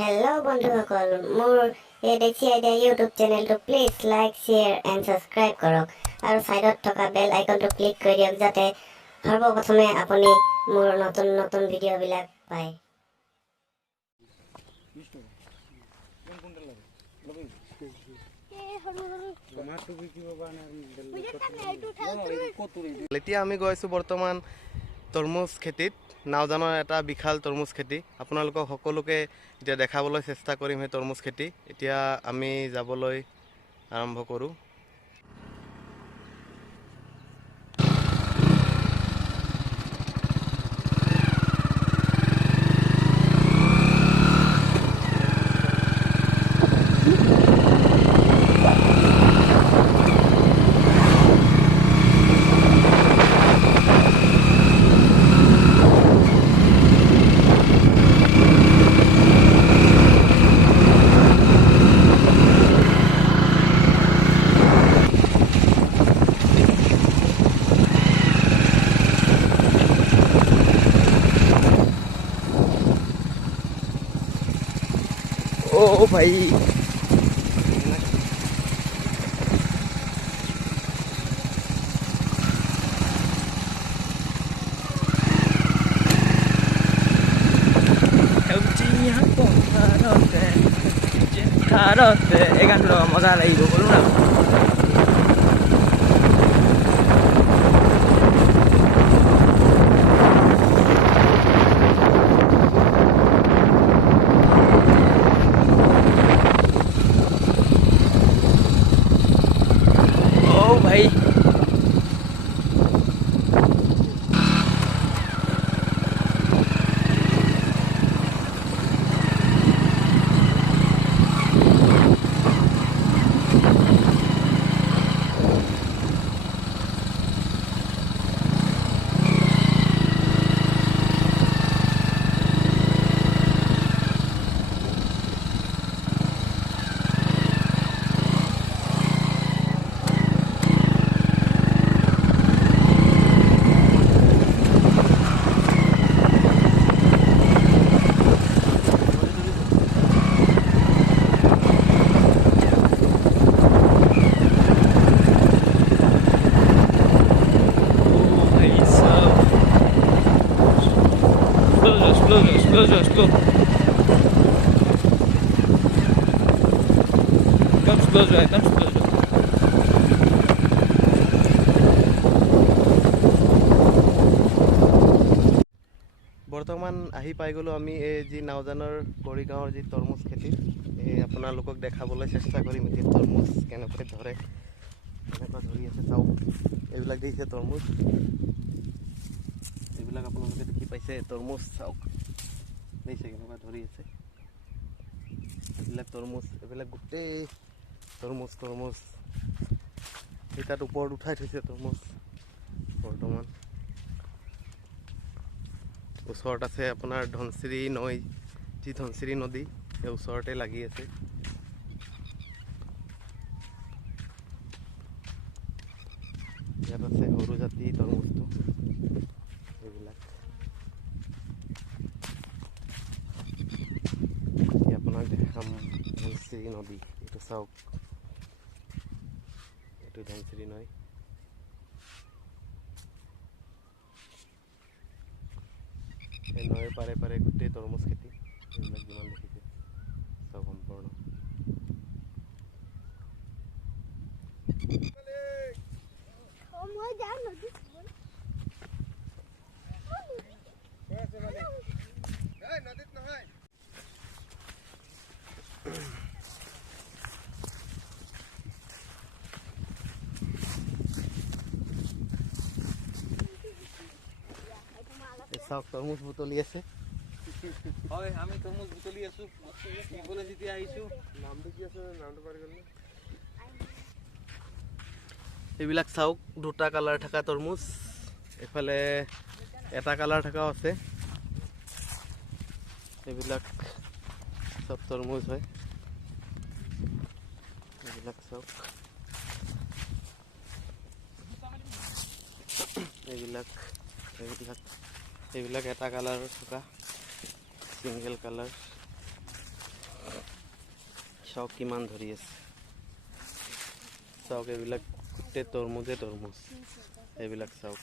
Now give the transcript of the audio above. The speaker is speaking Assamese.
Hello বন্ধুসকল মোৰ এই দেখি আইডিয়া ইউটিউব চেনেলটো please like share and subscribe কৰক আৰু সাইডত থকা বেল আইকনটো ক্লিক কৰি দিয়ক যাতে সৰ্বপ্ৰথমে আপুনি মোৰ নতুন নতুন ভিডিঅ'বিলাক পায়। এতিয়া আমি গৈ আছোঁ বৰ্তমান তৰমুজ খেতিত। নাওজানৰ এটা বিশাল তৰমুজ খেতি আপোনালোকক সকলোকে এতিয়া দেখাবলৈ চেষ্টা কৰিম। সেই তৰমুজ খেতি এতিয়া আমি যাবলৈ আৰম্ভ কৰোঁ। ओ भाई এই গানটো মজা লাগিব বলো না। भाई Slow. Come slow. বৰ্তমান আহি পাই গ'লোঁ আমি এই যি নাওজানৰ কৰিগাঁৱৰ যি তৰমুজ খেতি। এই আপোনালোকক দেখাবলৈ চেষ্টা কৰিম এতিয়া তৰমুজ কেনেকৈ ধৰে, কেনেকুৱা ধৰি আছে চাওক। এইবিলাক দেখিছে তৰমুজ, এইবিলাক আপোনালোকে দেখি পাইছে তৰমুজ চাওক, দেখিছে কেনেকুৱা ধৰি আছে। এইবিলাক তৰমুজ, এইবিলাক গোটেই তৰমুজ সেই তাত ওপৰত উঠাই থৈছে তৰমুজ। বৰ্তমান ওচৰত আছে আপোনাৰ ধনশিৰি নৈ, যি ধনশিৰি নদী সেই ওচৰতে লাগি আছে। ইয়াত আছে সৰু জাতি তৰমুজটো। এইবিলাক আপোনাক দেখাম ধনশিৰি নদী। এইটো চাওক, এইটো ধনশিৰি নৈ। এই নৈৰ পাৰে পাৰে গোটেই তৰমুজ খেতি, এইবিলাক যিমান দেখিছে চব সম্পূৰ্ণ। চাওক তৰমুজ বুটলি আছে। হয়, আমি তৰমুজ বুটলি আছো। ইফালে যেতিয়া আহিছো, নামটো কি আছে, নামটো পাৰি গ'ল। এইবিলাক চাওক, দুটা কালাৰ থকা তৰমুজ, এইফালে এটা কালাৰ থকাও আছে। এইবিলাক চব তৰমুজ হয়। এইবিলাক চাওক, এইবিলাক এটা কালাৰৰ থকা সিঙ্গেল কালাৰ চাওক কিমান ধৰি আছে চাওক এইবিলাক গোটেই তৰমুজে তৰমুজ এইবিলাক চাওক